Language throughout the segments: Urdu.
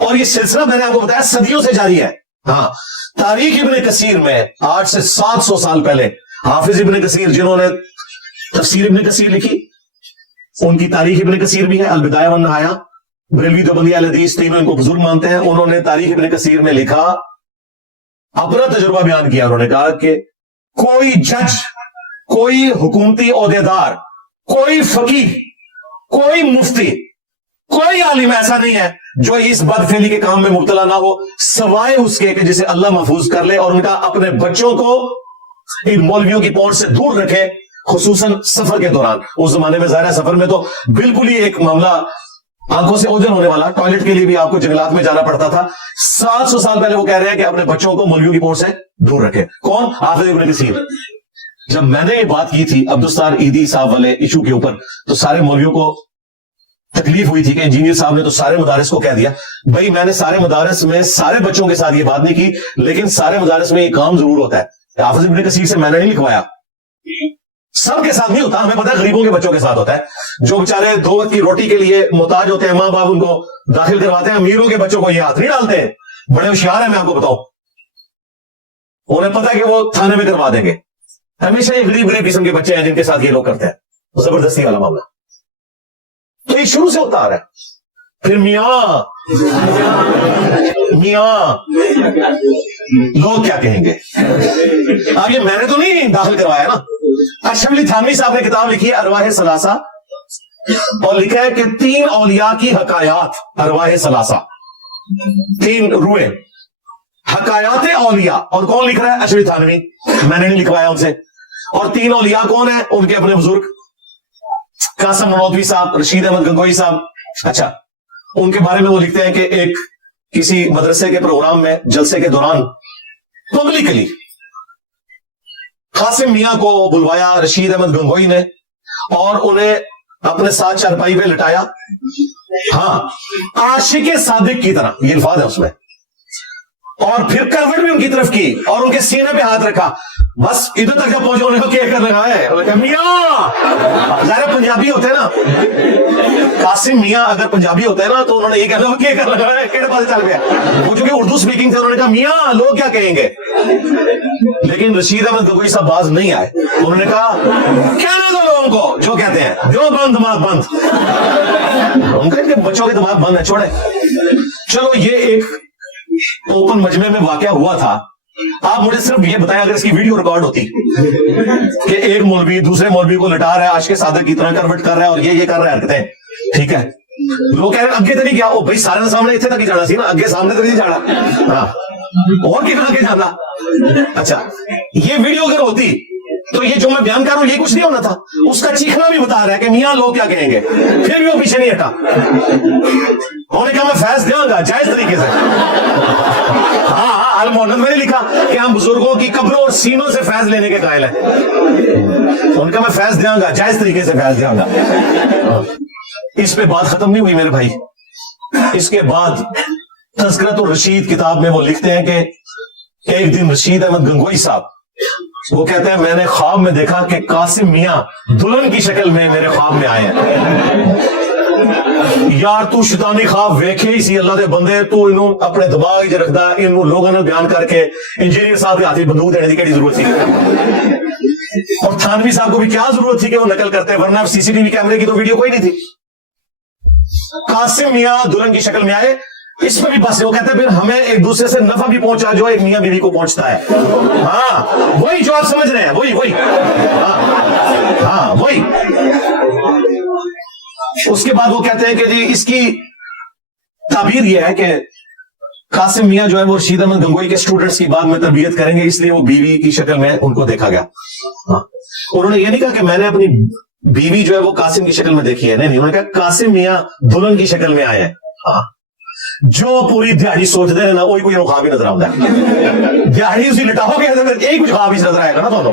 اور یہ سلسلہ میں نے آپ کو بتایا صدیوں سے جاری ہے. ہاں, تاریخ ابن کثیر میں 800 سے 700 سال پہلے حافظ ابن کثیر جنہوں نے تفسیر ابن کثیر لکھی, ان کی تاریخ ابن کثیر بھی ہے, البدایہ والنہایہ, بریلوی دیوبندی اہل حدیث تینوں ان کو بزرگ مانتے ہیں. انہوں نے تاریخ ابن کثیر میں لکھا, اپنا تجربہ بیان کیا. انہوں نے کہا کہ کوئی جج, کوئی حکومتی عہدیدار, کوئی فقیہ, کوئی مفتی, کوئی عالم ایسا نہیں ہے جو اس بدفعلی کے کام میں مبتلا نہ ہو, سوائے اس کے کہ جسے اللہ محفوظ کر لے اور ان کا اپنے بچوں کو ان مولویوں کی پہنچ سے دور رکھے, خصوصاً سفر کے دوران. اس زمانے میں ظاہر سفر میں تو بالکل ہی ایک معاملہ آنکھوں سے اوجھل ہونے والا, ٹوائلٹ کے لیے بھی آپ کو جنگلات میں جانا پڑتا تھا. 700 سال پہلے وہ کہہ رہے ہیں کہ اپنے بچوں کو مولویوں کی پہنچ سے دور رکھے. کون؟ حافظ ابن کثیر. جب میں نے یہ بات کی تھی عبدالستار ایدی صاحب والے ایشو کے اوپر, تو سارے مولویوں کو تکلیف ہوئی تھی کہ انجینئر صاحب نے تو سارے مدارس کو کہہ دیا. بھائی میں نے سارے مدارس میں سارے بچوں کے ساتھ یہ بات نہیں کی, لیکن سارے مدارس میں یہ کام ضرور ہوتا ہے. حافظ ابن کثیر سے میں نے نہیں لکھوایا, سب کے ساتھ نہیں ہوتا. ہمیں پتا ہے غریبوں کے بچوں کے ساتھ ہوتا ہے, جو بیچارے 2 وقت کی روٹی کے لیے محتاج ہوتے ہیں, ماں باپ ان کو داخل کرواتے ہیں. امیروں کے بچوں کو یہ ہاتھ نہیں ڈالتے ہیں, بڑے ہوشیار ہیں. میں آپ کو بتاؤں, انہیں پتا ہے کہ وہ تھانے میں کروا دیں گے. ہمیشہ یہ غریب قسم کے بچے ہیں جن کے ساتھ یہ لوگ کرتے ہیں, زبردستی والا معاملہ. تو یہ شروع سے ہوتا آ رہا ہے. پھر میاں لوگ کیا کہیں گے. اب یہ میں نے تو نہیں داخل کروایا نا. اشرف علی تھانوی صاحب نے کتاب لکھی ہے ارواح ثلاثہ, اور لکھا ہے کہ 3 اولیاء کی حکایات. ارواح ثلاثہ, 3 روحیں, حکایات اولیاء. اور کون لکھ رہا ہے؟ اشرف علی تھانوی. میں نے نہیں لکھوایا ان سے. اور 3 اولیاء کون ہیں؟ ان کے اپنے بزرگ, قاسم نانوتوی صاحب, رشید احمد گنگوئی صاحب. اچھا, ان کے بارے میں وہ لکھتے ہیں کہ ایک کسی مدرسے کے پروگرام میں جلسے کے دوران پبلکلی قاسم میاں کو بلوایا رشید احمد گنگوئی نے, اور انہیں اپنے ساتھ چارپائی پہ لٹایا. ہاں, عاشق صادق کی طرح, یہ الفاظ ہے اس میں. اور پھر کروٹ بھی ان کی طرف کی اور ان کے سینے پہ ہاتھ رکھا. بس ادھر تک جب پہنچے انہوں نے کیا کر رہا ہے میاں. ظاہر پنجابی ہوتے ہیں نا, قاسم میاں اگر پنجابی ہوتا ہے نا تو انہوں نے یہ کہنا کیا کر رہا ہے, کہڑے پاس چل گیا. وہ جو کہ اردو سپیکنگ تھے, انہوں نے کہا میاں لوگ کیا کہیں گے. لیکن رشید احمد گنگوئی صاحب باز نہیں آئے. انہوں نے کہا کہنے دو لوگوں کو جو کہتے ہیں, جو بند دماغ بند. ان کے بچوں کے دماغ بند ہے, چھوڑے. چلو یہ ایک اوپن مجمع میں واقعہ ہوا تھا. آپ مجھے صرف یہ بتائیں, اگر اس کی ویڈیو ریکارڈ ہوتی کہ ایک مولوی دوسرے مولوی کو لٹا رہا ہے, عاشق صادق کی طرح کروٹ کر رہا ہے اور یہ کر رہا ہے حرکتیں, ٹھیک ہے, لوگ کہہ رہے ہیں اگے تو نہیں کیا. او بھائی سارے سامنے اتنے تک ہی جانا سی نا, اگے سامنے تو نہیں جانا. ہاں, اور کتنا آگے جانا. اچھا, یہ ویڈیو اگر ہوتی تو یہ جو میں بیان کر رہا ہوں یہ کچھ نہیں ہونا تھا. اس کا چیخنا بھی بتا رہا ہے کہ میاں لوگ کیا کہیں گے, پھر بھی وہ پیچھے نہیں ہٹا. انہوں نے کہا میں فیض دوں گا جائز طریقے سے. ہاں, المحنت میں نے لکھا کہ ہم بزرگوں کی قبروں اور سینوں سے فیض لینے کے قائل ہیں. ان کا میں فیض دوں گا, جائز طریقے سے فیض دوں گا. اس پہ بات ختم نہیں ہوئی میرے بھائی. اس کے بعد تذکرۃ الرشید کتاب میں وہ لکھتے ہیں کہ ایک دن رشید احمد گنگوئی صاحب وہ کہتے ہیں میں نے خواب میں دیکھا کہ قاسم میاں دلہن کی شکل میں میرے خواب میں آئے ہیں. یار تو شیطانی خواب ویکھے ہی سی اللہ دے بندے, تو انہوں اپنے دماغ ہی رکھدا, انہوں لوگوں نے بیان کر کے انجینئر صاحب کے ہاتھ بندوق دینے کی کیڑی ضرورت تھی. اور تھانوی صاحب کو بھی کیا ضرورت تھی کہ وہ نقل کرتے, ورنہ سی سی ٹی وی کیمرے کی تو ویڈیو کوئی نہیں تھی. قاسم میاں دلہن کی شکل میں آئے. اس میں بھی بس وہ کہتے ہیں پھر ہمیں ایک دوسرے سے نفع بھی پہنچا جو ایک میاں بیوی کو پہنچتا ہے. ہاں, وہی جو آپ سمجھ رہے ہیں, وہی. ہاں, وہی. اس کے بعد وہ کہتے ہیں کہ جی اس کی تعبیر یہ ہے کہ قاسم میاں جو ہے وہ رشید احمد گنگوئی کے اسٹوڈنٹس کی بعد میں تربیت کریں گے, اس لیے وہ بیوی کی شکل میں ان کو دیکھا گیا. انہوں نے یہ نہیں کہا کہ میں نے اپنی بیوی جو ہے وہ قاسم کی شکل میں دیکھی ہے, نہیں, انہوں نے کہا قاسم میاں دلہن کی شکل میں آئے ہیں. جو پوری دیہڑی سوچتے ہیں نا وہی کوئی خواب ہی نظر آتا ہے. دیہڑی اسی لٹاؤ گے تو یہی کچھ خواب ہی نظر آئے گا نا دونوں.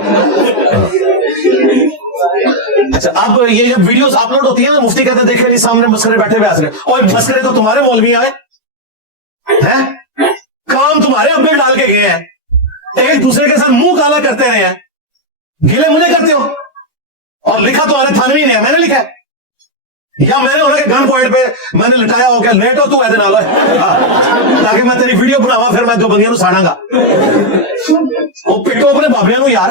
اچھا, اب یہ جب ویڈیوز اپلوڈ ہوتی ہیں نا, مفتی کہتے ہیں دیکھیں جی سامنے مسکرے بیٹھے ہوئے ہنس رہے, اور مسکرے تو تمہارے مولوی آئے ہیں, کام تمہارے ابے ڈال کے گئے ہیں, ایک دوسرے کے ساتھ منہ کالا کرتے رہے ہیں, گلے مجھے کرتے ہو. اور لکھا تمہارے تھانوی نے, میں نے لکھا ہے. یا میں نے انہوں کے گن پوائنٹ پہ میں نے لٹایا ہو کہ لیٹو تو ایسے نالو تاکہ میں تیری ویڈیو بناوا پھر میں جو بندیاں نو ساڑاں گا. وہ پٹو اپنے بابیاں نو یار.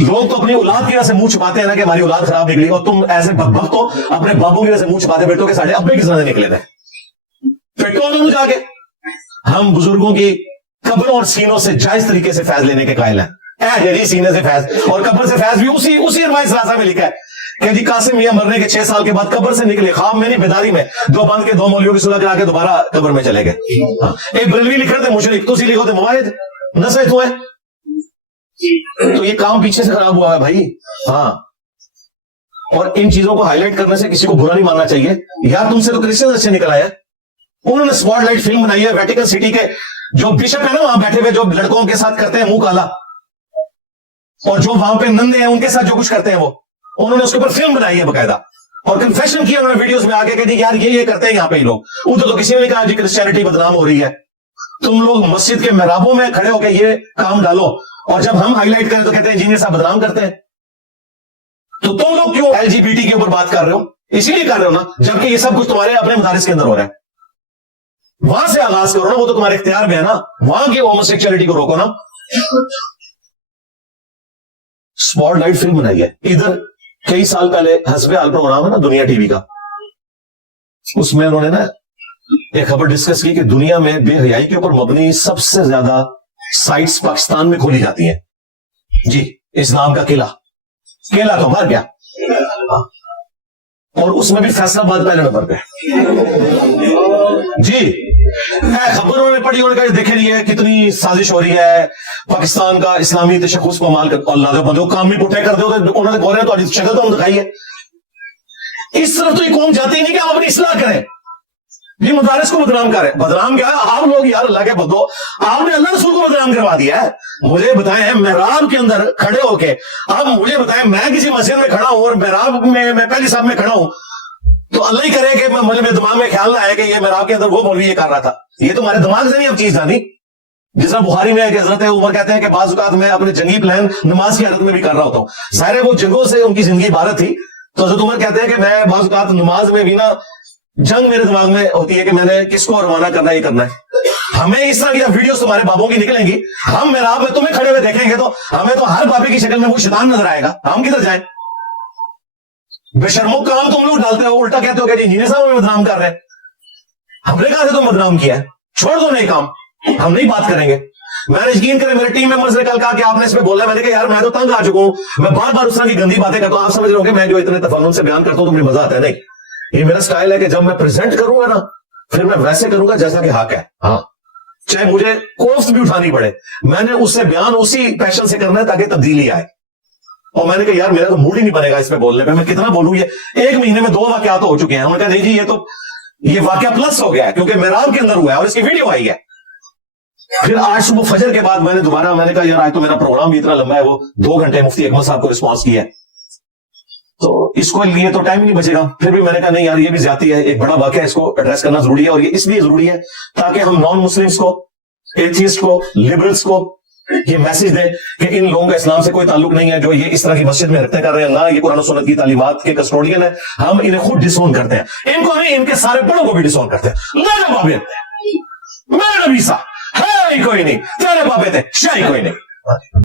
لوگ تو اپنی اولاد کی وجہ سے منہ چھپاتے ہیں نا کہ ہماری اولاد خراب نکلی, اور تم ایسے بدبخت ہو اپنے بابوں کی وجہ سے منہ چھپاتے بیٹھو کہ ساڑھے ابے کس طرح سے نکلے تھے. پٹو انہوں جا کے. ہم بزرگوں کی قبروں اور سینوں سے جائز طریقے سے فیض لینے کے قائل ہیں. جی سینے سے فیض اور قبر سے فیض بھی اسی اروائی سلاسہ میں لکھا ہے کہ جی قاسم میاں مرنے کے 6 سال کے بعد قبر سے نکلے خواب میں نہیں بیداری میں, 2 باندھ کے 2 مولویوں کی صلح کرا کے دوبارہ قبر میں چلے گئے. ایک بریلوی لکھ رہے تھے مشرک, تو اسی لکھو تھے مواحد نسوے تو ہیں. تو یہ کام پیچھے سے خراب ہوا ہے بھائی. ہاں, اور ان چیزوں کو ہائی لائٹ کرنے سے کسی کو برا نہیں ماننا چاہیے. یار تم سے تو کرسچن اچھے نکل آئے. انہوں نے اسپاٹ لائٹ فلم بنائی ہے ویٹیکن سٹی کے جو بشپ ہے نا وہاں بیٹھے ہوئے جو لڑکوں کے ساتھ کرتے ہیں منہ کالا, اور جو وہاں پہ نندے ہیں ان کے ساتھ جو کچھ کرتے ہیں وہ انہوں نے اس کے اوپر فلم بنائی ہے باقاعدہ, اور کنفیشن کیا انہوں نے ویڈیوز میں آگے کہ جی یار یہ کرتے ہیں یہاں پہ ہی لوگ. ادھر تو کسی نے نہیں کہا جی کرسچینٹی بدنام ہو رہی ہے. تم لوگ مسجد کے محرابوں میں کھڑے ہو کے یہ کام ڈالو, اور جب ہم ہائی لائٹ کریں تو کہتے ہیں انجینئر صاحب بدنام کرتے ہیں. تو تم لوگ کیوں LGBT کے اوپر بات کر رہے ہو؟ اسی لیے کر رہے ہو نا, جبکہ یہ سب کچھ تمہارے اپنے مدارس کے اندر ہو رہا ہے. وہاں سے آغاز کرو نا, وہ تو تمہارے اختیار میں ہے نا. وہاں کی ہوموسیکچولیٹی کو روکو نا. اسپاٹ لائٹ فلم بنائی ہے ادھر کئی سال پہلے, حسب حال پروگرام ہے نا دنیا ٹی وی کا, اس میں انہوں نے نا ایک خبر ڈسکس کی کہ دنیا میں بے حیائی کے اوپر مبنی سب سے زیادہ سائٹس پاکستان میں کھولی جاتی ہیں. جی اسلام کا قلعہ تو مر گیا, اور اس میں بھی فیصلہ آباد پہلے نمبر پہ. جی خبر انہوں نے پڑھی, انہوں نے کہا دیکھے نہیں ہے کتنی سازش ہو رہی ہے پاکستان کا اسلامی تشخص کو مال کر. اللہ بندو کام بھی پٹھے کر دو تو انہوں نے بول رہے ہیں تو شکل تو ہم دکھائی ہے. اس طرف تو یہ قوم جاتی نہیں کہ ہم اپنی اصلاح کریں. یہ مدارس کو بدنام کر رہے ہیں. بدنام کیا ہے آپ لوگ یار, اللہ کے بدو آپ نے اللہ رسول کو بدنام کروا دیا ہے. مجھے بتائیں محراب کے اندر کھڑے ہو کے, اب مجھے بتائیں میں کسی مسجد میں کھڑا ہوں اور محراب میں پہلی صاحب میں کھڑا ہوں, تو اللہ ہی کرے کہ مجھے میرے دماغ میں خیال نہ آئے کہ یہ محراب کے اندر وہ مولوی یہ کر رہا تھا. یہ تو ہمارے دماغ سے نہیں اب چیز جانی. جس طرح بخاری میں ہے کہ حضرت عمر کہتے ہیں کہ بعض اوقات میں اپنے جنگی پلان نماز کی حالت میں بھی کر رہا ہوتا ہوں. ظاہر ہے وہ جنگوں سے ان کی زندگی عبارت تھی, تو حضرت عمر کہتے ہیں کہ میں بعض اوقات نماز میں بھی نا جنگ میرے دماغ میں ہوتی ہے کہ میں نے کس کو روانہ کرنا یہ کرنا ہے. ہمیں اس طرح کی ویڈیوز تمہارے بابوں کی نکلیں گی, ہم محراب میں تمہیں کھڑے ہوئے دیکھیں گے تو ہمیں تو ہر بابے کی شکل میں وہ شیطان نظر آئے گا. ہم کدھر جائیں؟ بے شرمو کام تم لوگ ڈالتے ہو, الٹا کہتے ہو کہ جی انجینئر صاحب ہمیں بدنام کر رہے ہیں. ہم نے کہا تھا تم بدنام کیا ہے, چھوڑ دو نہیں کام, ہم نہیں بات کریں گے. میں نے یقین کرے میرے ٹیم ممبرز نے کل کہا کہ آپ نے اس پہ بولا ہے. میں نے کہا یار میں تو تنگ آ چکا ہوں, میں بار بار اس طرح کی گندی باتیں کرتا ہوں. آپ سمجھ رہے ہو کہ میں جو اتنے تفنن سے بیان کرتا ہوں تمہیں مزہ آتا ہے. نہیں, یہ میرا سٹائل ہے کہ جب میں پریزنٹ کروں گا نا پھر میں ویسے کروں گا جیسا کہ حق ہے. ہاں چاہے مجھے کوفت بھی اٹھانی پڑے, میں نے اس سے بیان اسی پیشن سے کرنا ہے تاکہ تبدیلی آئے. اور میں نے کہا یار میرا تو موڈ ہی نہیں بنے گا اس پہ بولنے پہ, میں کتنا بولوں. یہ 1 مہینے میں 2 واقعات ہو چکے ہیں. انہوں نے کہا نہیں جی یہ واقعہ پلس ہو گیا ہے کیونکہ محراب کے اندر ہوا ہے اور اس کی ویڈیو آئی ہے. پھر آج صبح فجر کے بعد میں نے کہا یار آج تو میرا پروگرام بھی اتنا لمبا ہے, وہ 2 گھنٹے مفتی اکمل صاحب کو رسپانس کیا ہے, تو اس کو لیے تو ٹائم ہی نہیں بچے گا. پھر بھی میں نے کہا نہیں یار یہ بھی زیادتی ہے, ایک بڑا واقعہ ہے, اس کو ایڈریس کرنا ضروری ہے. اور یہ اس لیے ضروری ہے تاکہ ہم نان مسلمس کو, ایتھیسٹ کو, لبرلس کو یہ میسج دیں کہ ان لوگوں کا اسلام سے کوئی تعلق نہیں ہے جو یہ اس طرح کی مسجد میں رکھتے کر رہے ہیں. نہ یہ قرآن و سنت کی تعلیمات کے کسٹوڈین ہیں, ہم انہیں خود ڈسون کرتے ہیں. ان کو نہیں, ان کے سارے بڑوں کو بھی ڈسون کرتے ہیں. میرے نبی صاحب ہے ہی کوئی نہیں, تیرے بابے تھے شاہی کوئی نہیں.